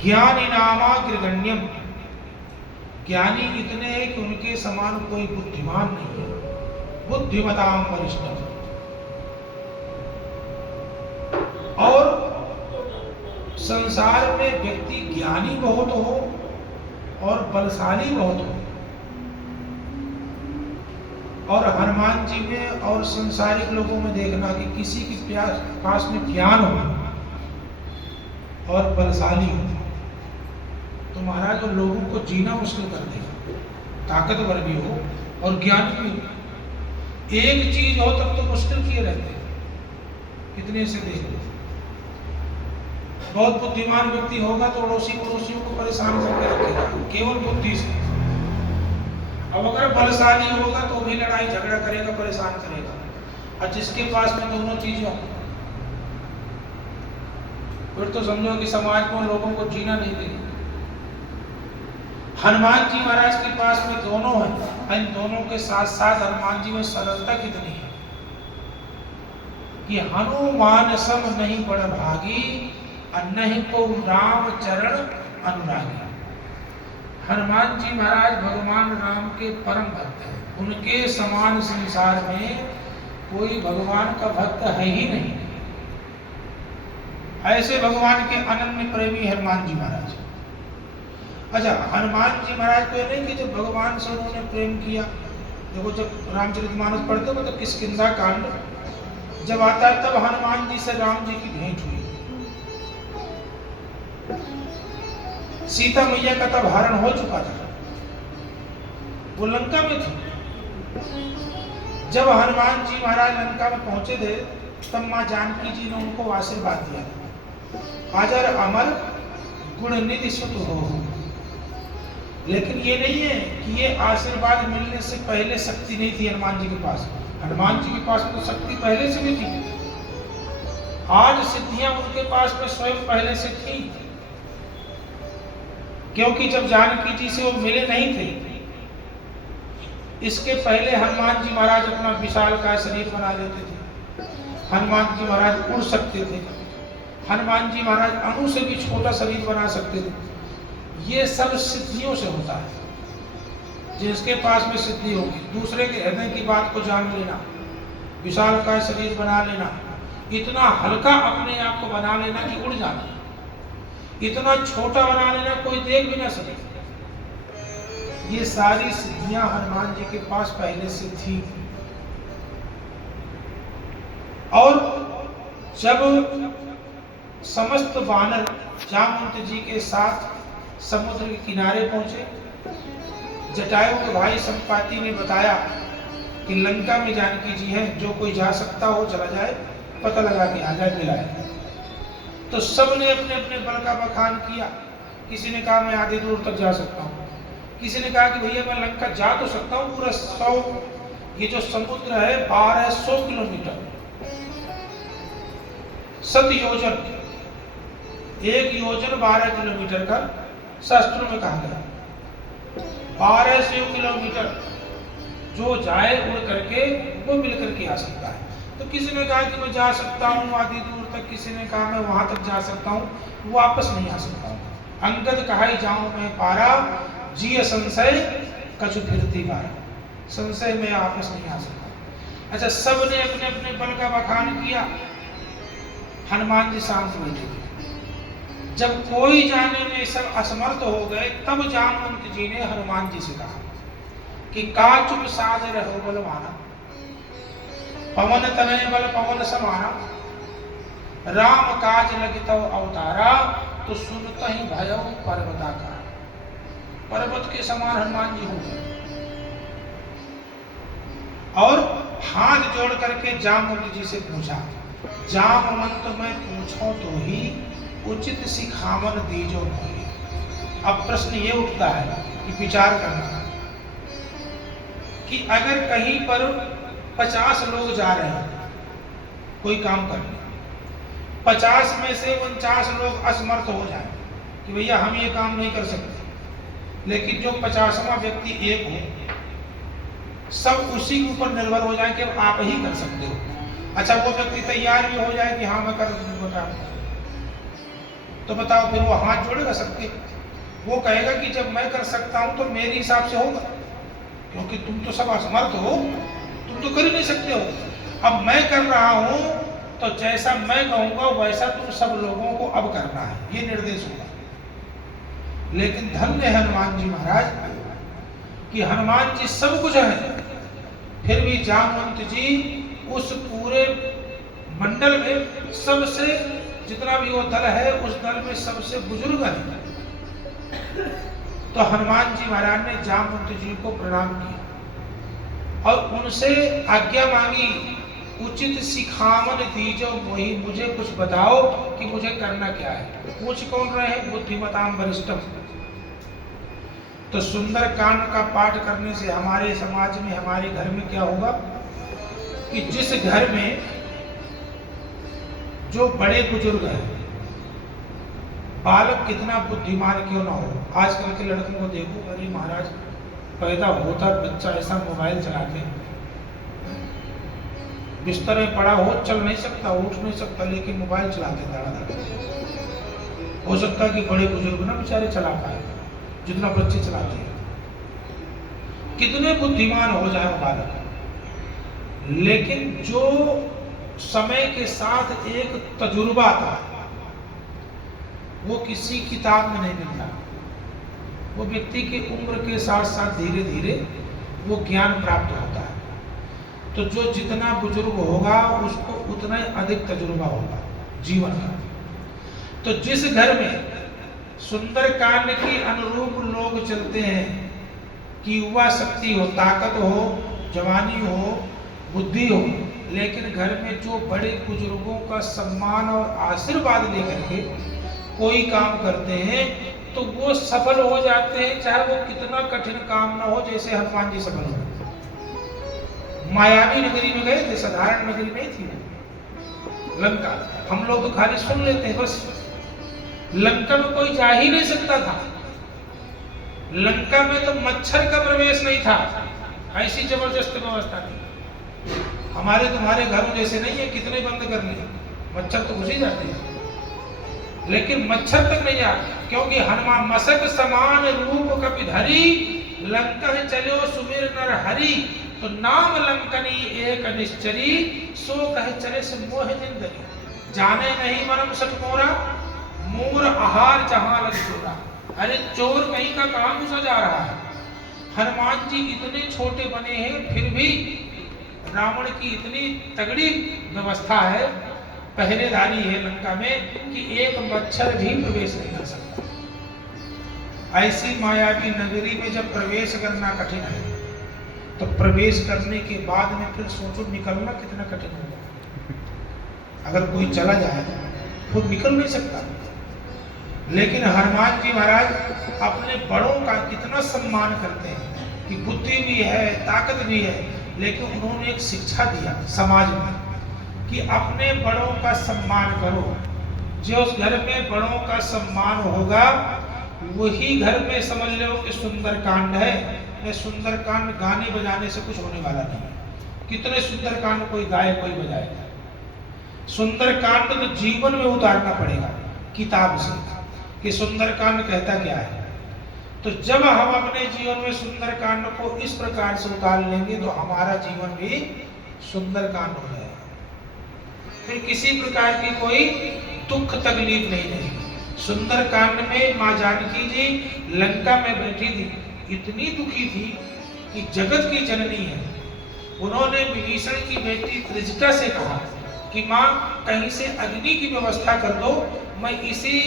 ज्ञानी नामाग्रगण्यम, ज्ञानी इतने हैं कि उनके समान कोई बुद्धिमान नहीं है। बुद्धिमताम वरिष्ठम, और संसार में व्यक्ति ज्ञानी बहुत हो और बलशाली बहुत हो, और हनुमान जी में और संसारिक लोगों में देखना कि किसी के पास में ज्ञान हो और बलशाली हो तो महाराज वो लोगों को जीना मुश्किल कर देगा। ताकतवर भी हो और ज्ञान भी हो, एक चीज हो तब तो मुश्किल किए रहते हैं। इतने से देख लो, बहुत बुद्धिमान व्यक्ति होगा तो अड़ोसी पड़ोसियों को परेशान करके रखेगा केवल बुद्धि से। अब अगर बलशाली होगा तो भी लड़ाई झगड़ा करेगा, परेशान करेगा। और जिसके पास में दोनों चीजें हों फिर तो समझो कि समाज को लोगों को जीना नहीं देगी। हनुमान जी महाराज के पास में दोनों है, इन दोनों के साथ साथ हनुमान जी में सरलता कितनी है कि हनुमान सम नहीं बड़ भागी, नहीं को राम चरण अनुरागी। हनुमान जी महाराज भगवान राम के परम भक्त हैं, उनके समान संसार में कोई भगवान का भक्त है ही नहीं। ऐसे भगवान के अनन्य प्रेमी हनुमान जी महाराज। अच्छा, हनुमान जी महाराज को नहीं कि जब भगवान से उन्होंने प्रेम किया, देखो जब रामचरितमानस पढ़ते हो तो किष्किंधा कांड जब आता है तब हनुमान जी से राम जी की भेंट हुई। सीता मैया का तब हरण हो चुका था, वो लंका में थे। जब हनुमान जी महाराज लंका में पहुंचे थे तब माँ जानकी जी ने उनको आशीर्वाद दिया, अजर अमर गुण निधि सुत हो। लेकिन ये नहीं है कि ये आशीर्वाद मिलने से पहले शक्ति नहीं थी हनुमान जी के पास। हनुमान जी के पास तो शक्ति पहले से भी थी, आज सिद्धियां उनके पास में स्वयं पहले से थी, क्योंकि जब जानकी जी से वो मिले नहीं थे इसके पहले हनुमान जी महाराज अपना विशाल का शरीर बना लेते थे। हनुमान जी महाराज उड़ सकते थे, हनुमान जी महाराज अणु से भी छोटा शरीर बना सकते थे। ये सब सिद्धियों से होता है। जिसके पास में सिद्धि होगी, दूसरे के हृदय की बात को जान लेना, विशाल का शरीर बना लेना, इतना हल्का अपने आप को बना लेना कि उड़ जाना, इतना छोटा बना लेना कोई देख भी ना सके, ये सारी सिद्धियां हनुमान जी के पास पहले से थी। और जब समस्त वानर जामवंत जी के साथ समुद्र के किनारे पहुंचे, जटायु के भाई संपाति ने बताया कि लंका में जानकी जी हैं, जो कोई जा सकता हो चला जाए, पता लगा के आ जाए, मिलाए। तो सब ने अपने अपने बल का बखान किया। किसी ने कहा मैं आधी दूर तक जा सकता हूँ, किसी ने कहा कि भैया मैं लंका जा तो सकता हूँ पूरा 100, ये जो समुद्र है 1200 किलोमीटर, 7 योजन, 1 योजन 12 किलोमीटर का शास्त्रों में कहा गया। 1200 किलोमीटर जो जाए उड़ करके वो मिल करके आ सकता है। तो किसी ने कहा कि मैं जा सकता हूँ आधी दूर तक, किसी ने कहा मैं वहां तक जा सकता हूँ, वापस नहीं आ सकता हूँ। अंगद कहा जाऊं मैं पारा, जिय संशय कछु फिरती बारा, संशय में वापस नहीं आ सकता। अच्छा, सब ने अपने अपने बल का बखान किया, हनुमान जी शांत बैठे थे। जब कोई जाने में सब असमर्थ हो गए तब जामवंत जी ने हनुमान जी से कहा कि का चुप साध रहो बलवाना, पवन तनय बल पवन समाना, राम काज लगितो अवतारा, तो सुनता ही भयौ पर्वताकार। पर्वत के समान हनुमान जी हो गए और हाथ जोड़ करके जामवंत जी से पूछा, जामवंत मैं पूछो तो ही उचित सिखावन दीजो मोहि। अब प्रश्न ये उठता है कि विचार करना कि अगर कहीं पर 50 लोग जा रहे हैं कोई काम करने, 50 में से 49 लोग असमर्थ हो जाए कि भैया हम ये काम नहीं कर सकते, लेकिन जो 50वां व्यक्ति एक हो, सब उसी के ऊपर निर्भर हो जाए कि आप ही कर सकते हो। अच्छा, वो व्यक्ति तैयार भी हो जाए कि हाँ मैं कर दूंगा, तो बताओ फिर वो हाथ जोड़ेगा सबके? वो कहेगा कि जब मैं कर सकता हूं तो मेरे हिसाब से होगा, क्योंकि तुम तो सब असमर्थ हो, तुम तो कर ही नहीं सकते हो। अब मैं कर रहा हूं तो जैसा मैं कहूंगा वैसा तुम सब लोगों को अब करना है, ये निर्देश होगा। लेकिन धन्य है हनुमान जी महाराज कि हनुमान जी सब कुछ है, फिर भी जामवंत जी उस पूरे मंडल में सबसे, जितना भी वो दल है उस दल में सबसे बुजुर्ग है। तो हनुमान जी महाराज ने जामवंत जी को प्रणाम किया और उनसे आज्ञा मांगी, उचित सिखावन दीजो मोहि, मुझे कुछ बताओ कि मुझे करना क्या है। पूछ कौन रहे हैं? बुद्धिमताम वरिष्ठम। तो सुंदर कांड का पाठ करने से हमारे समाज में, हमारे घर में क्या होगा कि जिस घर में जो बड़े बुजुर्ग हैं, बालक कितना बुद्धिमान क्यों ना हो, आजकल के लड़कों को देखो, अरे महाराज पैदा होता बच्चा ऐसा मोबाइल चला के, बिस्तर में पड़ा हो, चल नहीं सकता, उठ नहीं सकता, लेकिन मोबाइल चलाते दादा। हो सकता है कि बड़े बुजुर्ग ना बेचारे चला पाए जितना बच्चे चलाते हैं। कितने बुद्धिमान हो जाए वो बालक, लेकिन जो समय के साथ एक तजुर्बा था वो किसी किताब में नहीं मिलता। वो व्यक्ति की उम्र के साथ साथ धीरे धीरे वो ज्ञान प्राप्त होता है। तो जो जितना बुजुर्ग होगा उसको उतना ही अधिक तजुर्बा होगा जीवन का। तो जिस घर में सुंदर कांड की अनुरूप लोग चलते हैं कि युवा शक्ति हो, ताकत हो, जवानी हो, बुद्धि हो, लेकिन घर में जो बड़े बुजुर्गों का सम्मान और आशीर्वाद लेकर के कोई काम करते हैं तो वो सफल हो जाते हैं, चाहे वो कितना कठिन काम ना हो। जैसे हनुमान जी सफल हो, मायावी नगरी में गए थे, साधारण नगरी नहीं थी लंका। हम लोग तो खाली सुन लेते हैं बस। लंका में कोई जा ही नहीं सकता था। लंका में तो मच्छर का प्रवेश नहीं था, ऐसी जबरदस्त व्यवस्था थी। हमारे तुम्हारे घरों जैसे नहीं है, कितने बंद कर लिए, मच्छर तो घुस ही जाते हैं, लेकिन मच्छर तक नहीं आ, क्योंकि हनुमान मसक समान रूप कपिधरी, लंका चलो सुमिर नर हरि। तो नाम लंकनी एक निश्चरी, सो कहे चले से मोह निंदरी। जाने नहीं मरम सठ मोरा, मोर आहार जहां लग चोरा। अरे चोर कहीं का कहां घुसा जा रहा है। हनुमान जी इतने छोटे बने हैं, फिर भी रावण की इतनी तगड़ी व्यवस्था है, पहरेदारी है लंका में कि एक मच्छर भी प्रवेश नहीं कर सकता। ऐसी मायावी नगरी में जब प्रवेश करना कठिन है, तो प्रवेश करने के बाद में फिर सोचो निकलना कितना कठिन होगा। अगर कोई चला जाए तो निकल नहीं सकता। लेकिन हनुमान जी महाराज अपने बड़ों का कितना सम्मान करते हैं कि बुद्धि भी है, ताकत भी है, लेकिन उन्होंने एक शिक्षा दिया समाज में कि अपने बड़ों का सम्मान करो। जो उस घर में बड़ों का सम्मान होगा वही घर में समझ लो कि सुंदर कांड है। मैं सुंदर कांड गाने बजाने से कुछ होने वाला नहीं। कितने सुंदर कांड कोई गाए कोई बजाए, सुंदर कांड तो जीवन में उतारना पड़ेगा किताब से कि सुंदर कांड कहता क्या है। तो जब हम अपने जीवन में सुंदर कांड को इस प्रकार से उतार लेंगे तो हमारा जीवन भी सुंदर कांड हो जाएगा। फिर किसी प्रकार की कोई दुख तकलीफ नहीं रहेगी। सुंदर कांड में माँ जानकी जी लंका में बैठी थी, इतनी दुखी थी कि जगत की जननी है। उन्होंने विभीषण की बेटी त्रिजटा से कहा कि माँ कहीं से अग्नि की व्यवस्था कर दो, मैं इसी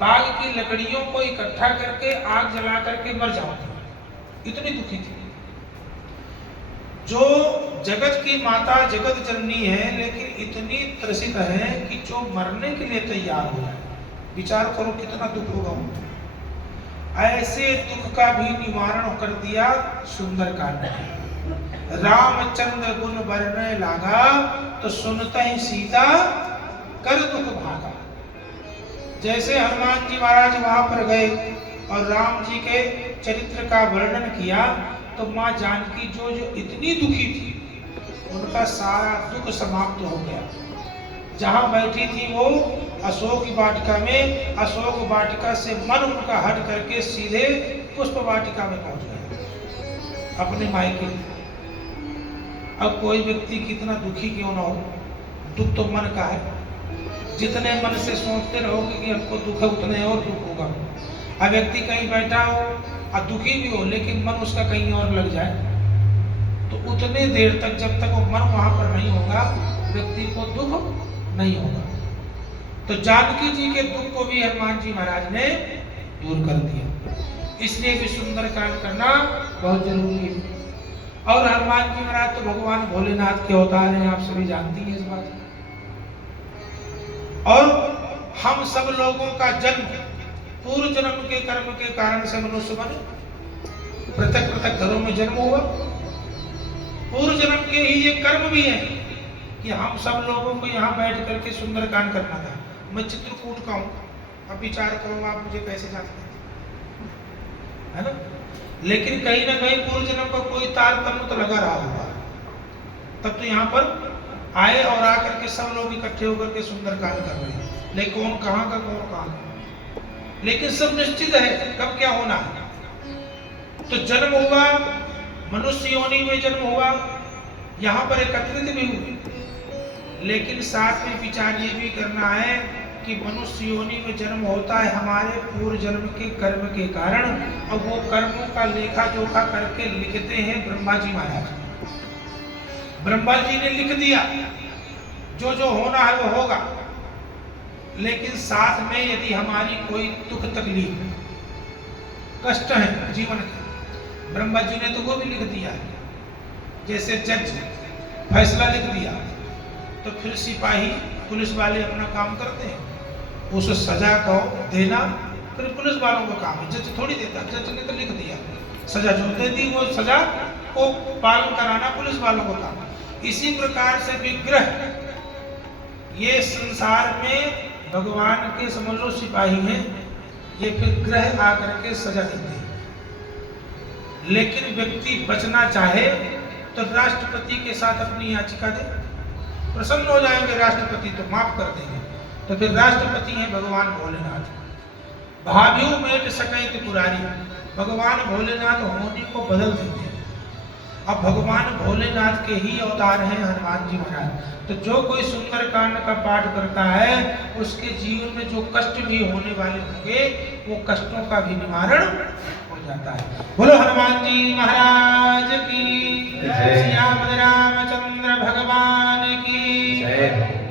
बाग की लकड़ियों को इकट्ठा करके आग जला करके मर जाऊंगी। इतनी दुखी थी। जो जगत की माता जगत जननी है, लेकिन इतनी त्रसित है कि जो मरने के लिए तैयार हो जाए। विचार करो कितना दुख होगा उनको। ऐसे दुख का भी निवारण कर दिया सुंदर कांड ने। रामचंद्र गुण वर्णय लागा, तो सुनता ही सीता कर दुख भागा। जैसे हनुमान जी महाराज वहां पर गए और राम जी के चरित्र का वर्णन किया, तो माँ जानकी जो इतनी दुखी थी, उनका सारा दुख समाप्त हो गया। जहाँ बैठी थी वो अशोक वाटिका में, अशोक वाटिका से मन उनका हट करके सीधे पुष्प वाटिका में पहुंच गए अपने मायके। अब कोई व्यक्ति कितना दुखी क्यों ना हो, दुख तो मन का है। जितने मन से सोचते रहोगे कि हमको दुख है उतने और दुख होगा। अब व्यक्ति कहीं बैठा हो और दुखी भी हो लेकिन मन उसका कहीं और लग जाए तो उतने देर तक जब तक वो मन वहां पर नहीं होगा व्यक्ति को दुख नहीं होगा। तो जानकी जी के दुख को भी हनुमान जी महाराज ने दूर कर दिया। इसलिए भी सुंदर काम करना बहुत जरूरी है। और हनुमान जी महाराज तो भगवान भोलेनाथ के अवतार हैं, आप सभी जानती हैं इस बात को। और हम सब लोगों का जन्म पूर्व जन्म के कर्म के कारण से मनुष्य बने, पृथक पृथक घरों में जन्म हुआ। पूर्व जन्म के ही ये कर्म भी है कि हम सब लोगों को यहाँ बैठ करके सुंदरकांड करना था। मैं चित्रकूट का हूँ, अब विचार करो आप मुझे कैसे जानते हैं, है ना? लेकिन कहीं ना कहीं पूर्व जन्म का कोई तारतम्य तो लगा रहा होगा, तब तो यहाँ पर आए और आकर के सब लोग इकट्ठे होकर के सुंदरकांड कर रहे हैं। लेकिन कौन कहाँ का कौन कहाँ का, लेकिन सब निश्चित है कब क्या होना है। तो जन्म हुआ, मनुष्य योनि में जन्म हुआ, यहाँ पर एकत्रित भी हुए। लेकिन साथ में विचार ये भी करना है कि मनुष्य योनि में जन्म होता है हमारे पूर्व जन्म के कर्म के कारण। अब वो कर्मों का लेखा जोखा करके लिखते हैं ब्रह्मा जी महाराज। ब्रह्मा जी ने लिख दिया जो जो होना है वो होगा, लेकिन साथ में यदि हमारी कोई दुख तकलीफ कष्ट है जीवन के, ब्रह्मा जी ने तो वो भी लिख दिया है। जैसे जज फैसला लिख दिया तो फिर सिपाही पुलिस वाले अपना काम करते हैं, उस सजा को देना फिर पुलिस वालों का काम है। जज थोड़ी देता, जज ने तो लिख दिया, सजा जो दे दी वो सजा को पालन कराना पुलिस वालों का काम। इसी प्रकार से विग्रह, ये संसार में भगवान के समझ लो सिपाही हैं, ये फिर ग्रह आकर के सजा देते हैं। लेकिन व्यक्ति बचना चाहे तो राष्ट्रपति के साथ अपनी याचिका दे, प्रसन्न हो जाएंगे राष्ट्रपति तो माफ कर देंगे। तो फिर राष्ट्रपति हैं भगवान भोलेनाथ। भाभ्यू मेट सकैत पुरारी, भगवान भोलेनाथ होने को बदल देते हैं। अब भगवान भोलेनाथ के ही अवतार हैं हनुमान जी महाराज। तो जो कोई सुंदरकांड का पाठ करता है उसके जीवन में जो कष्ट भी होने वाले होंगे वो कष्टों का भी निवारण हो जाता है। बोलो हनुमान जी महाराज की, श्री रामचंद्र भगवान की।